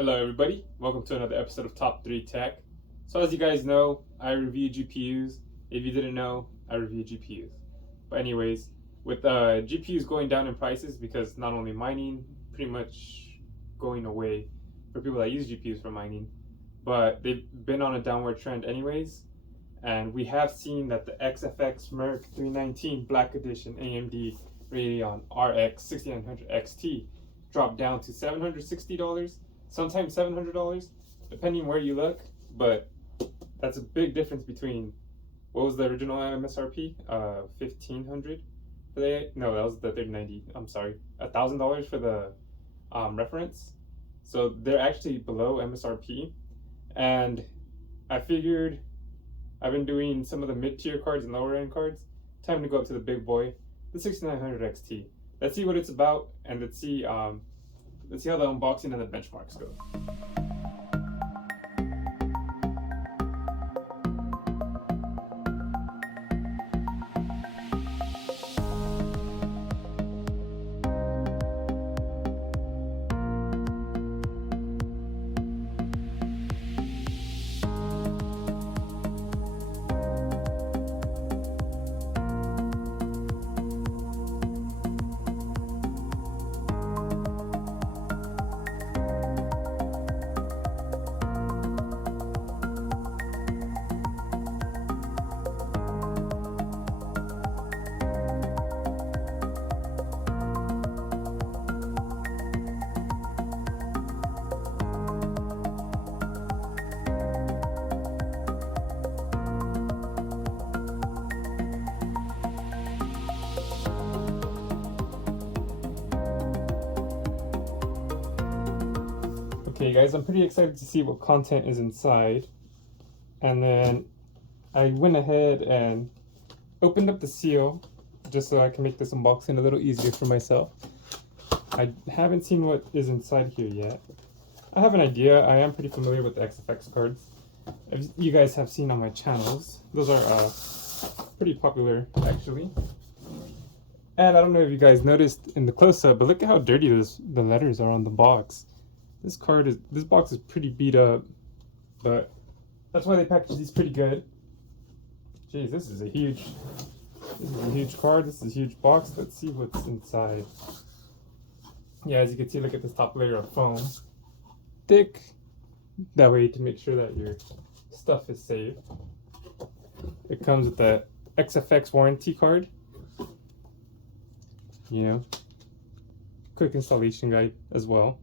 Hello everybody, welcome to another episode of Top3Tech. So as you guys know, I review GPUs. If you didn't know, I review GPUs. But anyways, with GPUs going down in prices because not only mining pretty much going away for people that use GPUs for mining, but they've been on a downward trend anyways. And we have seen that the XFX Merc 319 Black Edition AMD Radeon RX 6900 XT dropped down to $760. Sometimes $700, depending where you look, but that's a big difference between what was the original MSRP, 1,500 for the no, that was the 3090. I'm sorry, $1,000 for the reference. So they're actually below MSRP, and I figured I've been doing some of the mid-tier cards and lower-end cards. Time to go up to the big boy, the 6900 XT. Let's see what it's about, and let's see how the unboxing and the benchmarks go. Okay guys, I'm pretty excited to see what content is inside. And then I went ahead and opened up the seal just so I can make this unboxing a little easier for myself. I haven't seen what is inside here yet. I have an idea. I am pretty familiar with the XFX cards. As you guys have seen on my channels, those are pretty popular actually. And I don't know if you guys noticed in the close-up, but look at how dirty the letters are on the box. This box is pretty beat up, but that's why they package these pretty good. Jeez, this is a huge card. This is a huge box. Let's see what's inside. Yeah, as you can see, look at this top layer of foam. Thick. That way to make sure that your stuff is safe. It comes with the XFX warranty card. You know, quick installation guide as well.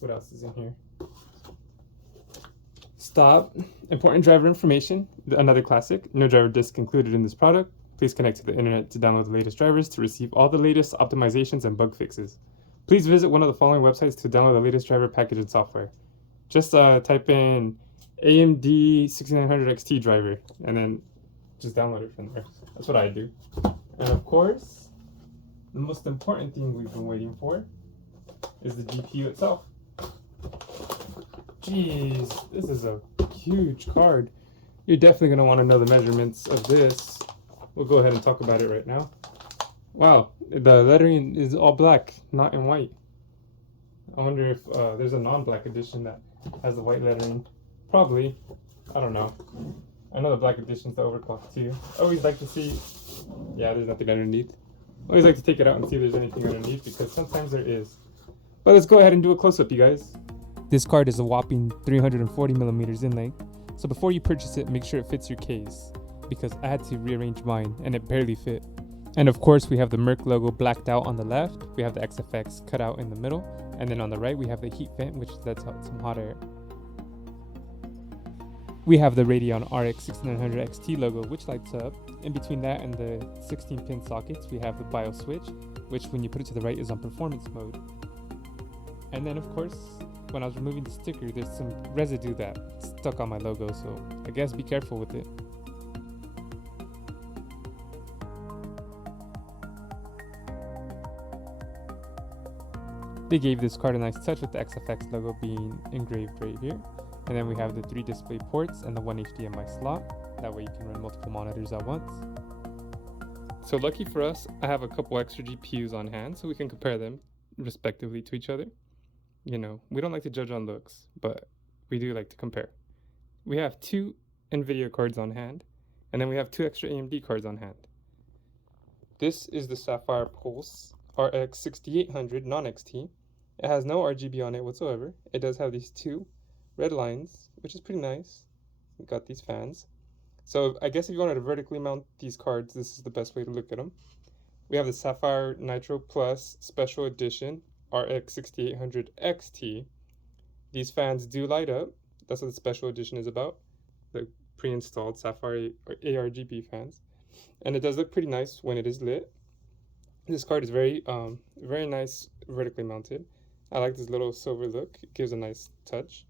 What else is in here? Stop. Important driver information. Another classic. No driver disk included in this product. Please connect to the internet to download the latest drivers to receive all the latest optimizations and bug fixes. Please visit one of the following websites to download the latest driver package and software. Just type in AMD 6900 XT driver and then just download it from there. That's what I do. And of course, the most important thing we've been waiting for is the GPU itself. Jeez, this is a huge card. You're definitely going to want to know the measurements of this. We'll go ahead and talk about it right now. Wow, the lettering is all black, not in white. I wonder if there's a non-black edition that has the white lettering. Probably. I don't know. I know the black edition's the overclock too. I always like to see... Yeah, there's nothing underneath. I always like to take it out and see if there's anything underneath because sometimes there is. But let's go ahead and do a close-up, you guys. This card is a whopping 340 millimeters in length, so before you purchase it, make sure it fits your case, because I had to rearrange mine and it barely fit. And of course, we have the Merc logo blacked out on the left, we have the XFX cut out in the middle, and then on the right we have the heat vent, which lets out some hot air. We have the Radeon RX 6900 XT logo, which lights up. In between that and the 16-pin sockets, we have the BIOS switch, which when you put it to the right is on performance mode. And then of course, when I was removing the sticker, there's some residue that stuck on my logo, so I guess be careful with it. They gave this card a nice touch with the XFX logo being engraved right here. And then we have the 3 display ports and the 1 HDMI slot. That way you can run multiple monitors at once. So lucky for us, I have a couple extra GPUs on hand so we can compare them respectively to each other. You know, we don't like to judge on looks, but we do like to compare. We have 2 NVIDIA cards on hand, and then we have 2 extra AMD cards on hand. This is the Sapphire Pulse RX 6800 non-XT. It has no RGB on it whatsoever. It does have these 2 red lines, which is pretty nice. We got these fans. So I guess if you wanted to vertically mount these cards, this is the best way to look at them. We have the Sapphire Nitro Plus Special Edition RX 6800 XT. These fans do light up. That's what the Special Edition is about. The pre-installed Sapphire ARGB fans. And it does look pretty nice when it is lit. This card is very nice vertically mounted. I like this little silver look. It gives a nice touch.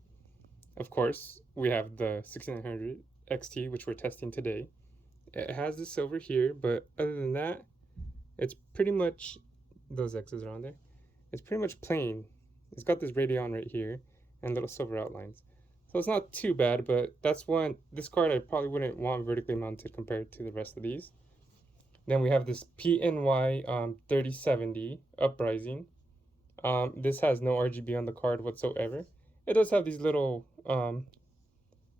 Of course, we have the 6900 XT, which we're testing today. It has the silver here, but other than that, it's pretty much, those X's are on there. It's pretty much plain. It's got this Radeon right here and little silver outlines. So it's not too bad, but this card I probably wouldn't want vertically mounted compared to the rest of these. Then we have this PNY 3070 Uprising. This has no RGB on the card whatsoever. It does have these little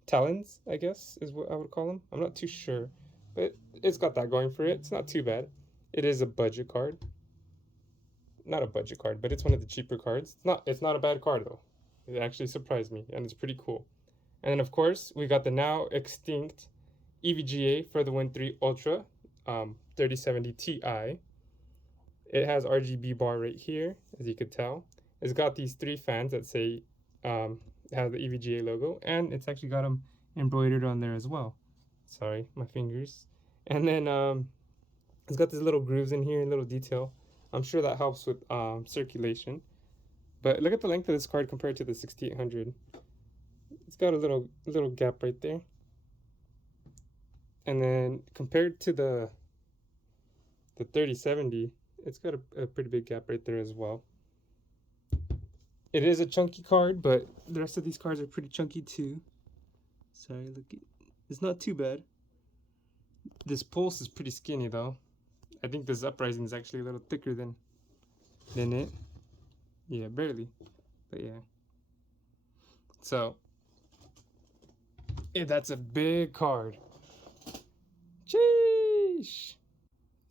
talons, I guess is what I would call them. I'm not too sure, but it's got that going for it. It's not too bad. It is a budget card. Not a budget card, but it's one of the cheaper cards. It's not a bad card though. It actually surprised me, and it's pretty cool. And then of course we got the now extinct EVGA for the Win 3 Ultra 3070 Ti. It has RGB bar right here, as you could tell. It's got these 3 fans that say have the EVGA logo, and it's actually got them embroidered on there as well. Sorry, my fingers. And then it's got these little grooves in here, little detail. I'm sure that helps with circulation. But look at the length of this card compared to the 6800. It's got a little gap right there. And then compared to the 3070, it's got a pretty big gap right there as well. It is a chunky card, but the rest of these cards are pretty chunky too. Sorry, look, it's not too bad. This Pulse is pretty skinny though. I think this Uprising is actually a little thicker than it. Yeah, barely, but yeah. So, yeah, that's a big card. Sheesh.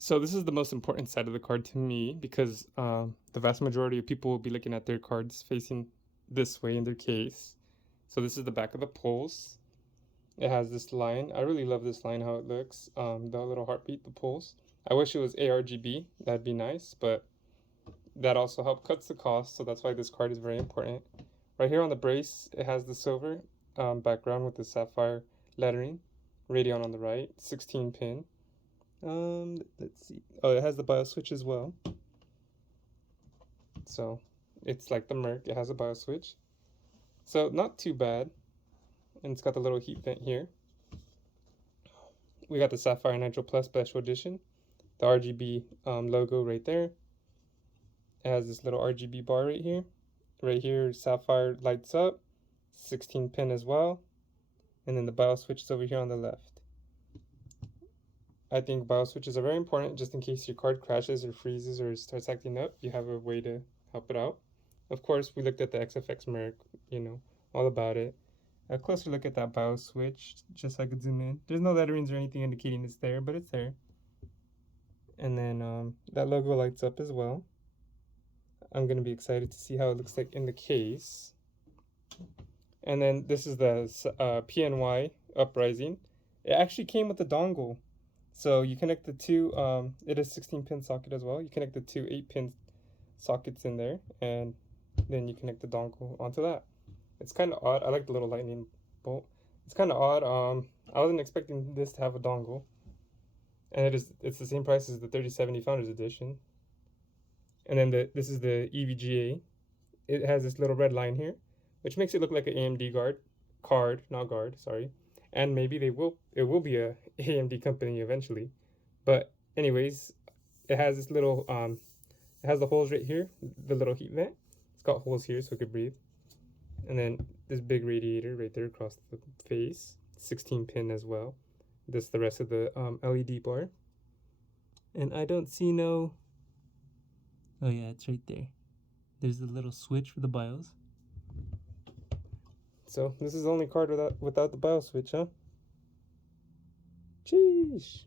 So this is the most important side of the card to me, because the vast majority of people will be looking at their cards facing this way in their case. So this is the back of the Pulse. It has this line. I really love this line, how it looks. The little heartbeat, the Pulse. I wish it was ARGB. That'd be nice, but that also cuts the cost, so that's why this card is very important. Right here on the brace, it has the silver background with the sapphire lettering. Radeon on the right, 16 pin. Let's see. Oh, it has the BIOS switch as well. So it's like the Merc. It has a BIOS switch. So not too bad. And it's got the little heat vent here. We got the Sapphire Nitro Plus Special Edition. The RGB logo right there. It has this little RGB bar right here. Right here, Sapphire lights up. 16 pin as well. And then the BIOS switch is over here on the left. I think BIOS switches are very important, just in case your card crashes or freezes or starts acting up. You have a way to help it out. Of course, we looked at the XFX Merc, you know, all about it. A closer look at that BIOS switch, just so I could zoom in. There's no letterings or anything indicating it's there, but it's there. And then that logo lights up as well. I'm going to be excited to see how it looks like in the case. And then this is the PNY Uprising. It actually came with the dongle. So you connect the two, it is 16-pin socket as well. You connect the two 8-pin sockets in there, and then you connect the dongle onto that. It's kind of odd. I like the little lightning bolt. It's kind of odd. I wasn't expecting this to have a dongle. And it's the same price as the 3070 Founders Edition. And then this is the EVGA. It has this little red line here, which makes it look like an AMD card, sorry. And maybe it will be a AMD company eventually. But anyways, it has this little it has the holes right here, the little heat vent. It's got holes here so it could breathe. And then this big radiator right there across the face, 16 pin as well. This is the rest of the LED bar. And I don't see no... Oh yeah, it's right there. There's a little switch for the BIOS. So this is the only card without the BIOS switch, huh? Sheesh.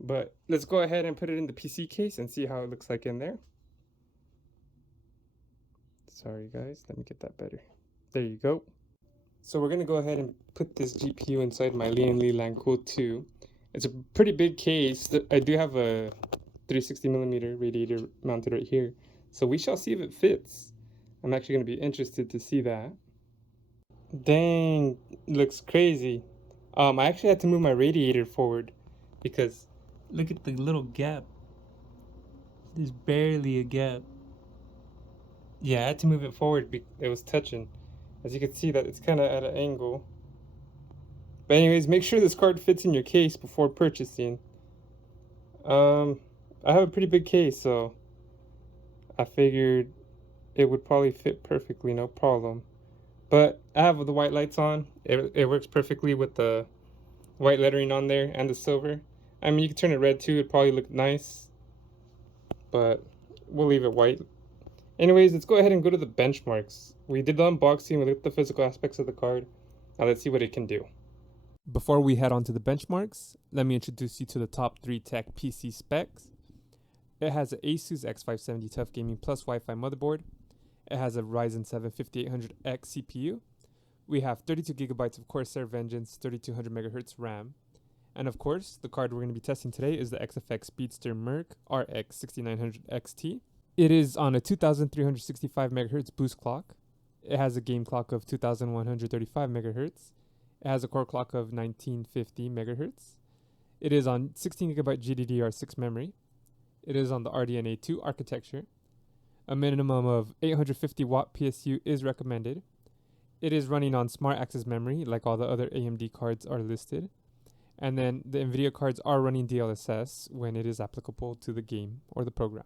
But let's go ahead and put it in the PC case and see how it looks like in there. Sorry guys, let me get that better. There you go. So we're gonna go ahead and put this GPU inside my Lian Cool 2. It's a pretty big case. I do have a 360mm radiator mounted right here. So we shall see if it fits. I'm actually gonna be interested to see that. Dang, looks crazy. I actually had to move my radiator forward because look at the little gap. There's barely a gap. Yeah, I had to move it forward because it was touching. As you can see that it's kind of at an angle. But anyways, make sure this card fits in your case before purchasing. I have a pretty big case, so I figured it would probably fit perfectly, no problem. But I have the white lights on. It works perfectly with the white lettering on there and the silver. I mean, you can turn it red too. It'd probably look nice, but we'll leave it white. Anyways, let's go ahead and go to the benchmarks. We did the unboxing. We looked at the physical aspects of the card. Now let's see what it can do. Before we head on to the benchmarks, let me introduce you to the Top3Tech PC specs. It has an Asus X570 Tough Gaming Plus Wi-Fi motherboard. It has a Ryzen 7 5800X CPU. We have 32 gigabytes of Corsair Vengeance 3200 MHz RAM. And of course, the card we're going to be testing today is the XFX Speedster Merc RX 6900 XT. It is on a 2365 MHz boost clock. It has a game clock of 2135 MHz. It has a core clock of 1950 MHz. It is on 16 GB GDDR6 memory. It is on the RDNA2 architecture. A minimum of 850 watt PSU is recommended. It is running on smart access memory like all the other AMD cards are listed. And then the NVIDIA cards are running DLSS when it is applicable to the game or the program.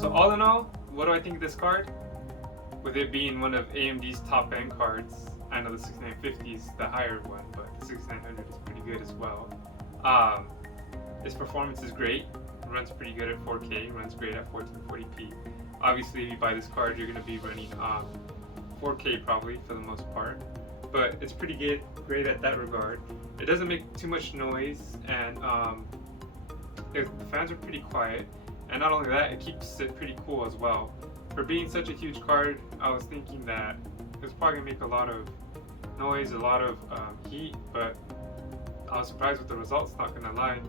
So all in all, what do I think of this card? With it being one of AMD's top end cards, I know the 6950 is the higher one, but the 6900 is pretty good as well. Its performance is great, runs pretty good at 4K, runs great at 1440p. Obviously, if you buy this card, you're going to be running 4K probably for the most part, but it's pretty good, great at that regard. It doesn't make too much noise, and the fans are pretty quiet, and not only that, it keeps it pretty cool as well. For being such a huge card, I was thinking that it was probably going to make a lot of noise, a lot of heat, but I was surprised with the results, not going to lie.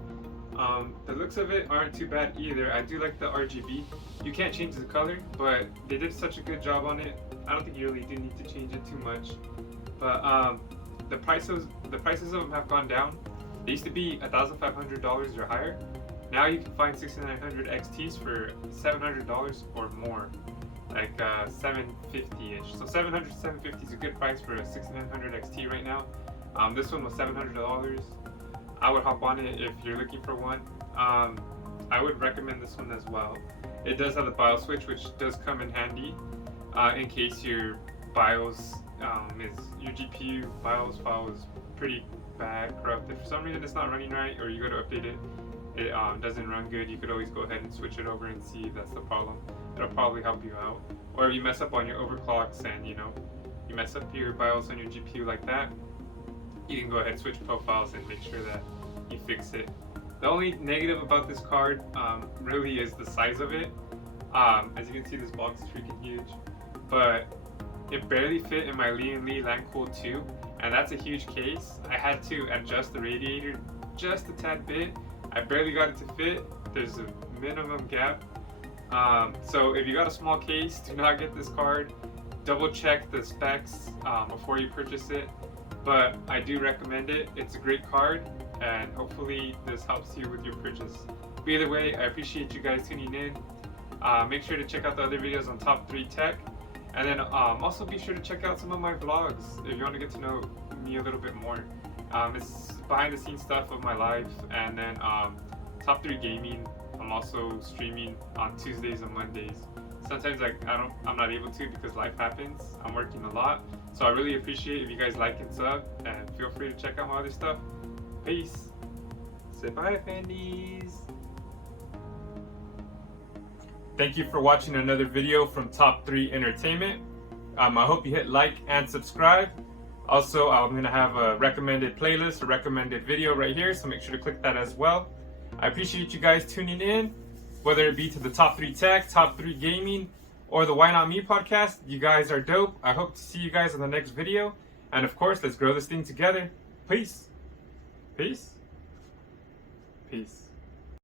The looks of it aren't too bad either. I do like the RGB. You can't change the color, but they did such a good job on it. I don't think you really do need to change it too much. But the prices of them have gone down. They used to be $1,500 or higher. Now you can find 6900 XTs for $700 or more, like $750-ish. So $700 to $750 is a good price for a 6900 XT right now. This one was $700. I would hop on it if you're looking for one. I would recommend this one as well. It does have the BIOS switch, which does come in handy in case your BIOS your GPU BIOS file is pretty bad, corrupted. For some reason it's not running right, or you go to update it, it doesn't run good. You could always go ahead and switch it over and see if that's the problem. It'll probably help you out. Or if you mess up on your overclocks and you mess up your BIOS on your GPU like that, you can go ahead and switch profiles and make sure that you fix it. The only negative about this card really is the size of it. As you can see, this box is freaking huge, but it barely fit in my Lee & Lee LandCool 2, and that's a huge case. I had to adjust the radiator just a tad bit. I barely got it to fit. There's a minimum gap. So if you got a small case, do not get this card. Double check the specs before you purchase it. But I do recommend it. It's a great card, and hopefully this helps you with your purchase. But either way, I appreciate you guys tuning in. Make sure to check out the other videos on Top3Tech, and then also be sure to check out some of my vlogs if you want to get to know me a little bit more. It's behind the scenes stuff of my life, and then Top 3 Gaming. I'm also streaming on Tuesdays and Mondays. Sometimes I'm not able to because life happens. I'm working a lot. So I really appreciate if you guys like and sub, and feel free to check out my other stuff. Peace. Say bye, Fandies. Thank you for watching another video from Top 3 Entertainment. I hope you hit like and subscribe. Also, I'm going to have a recommended playlist, a recommended video right here, so make sure to click that as well. I appreciate you guys tuning in, whether it be to the Top3Tech, Top 3 Gaming, or the Why Not Me podcast. You guys are dope. I hope to see you guys in the next video. And of course, let's grow this thing together. Peace. Peace. Peace.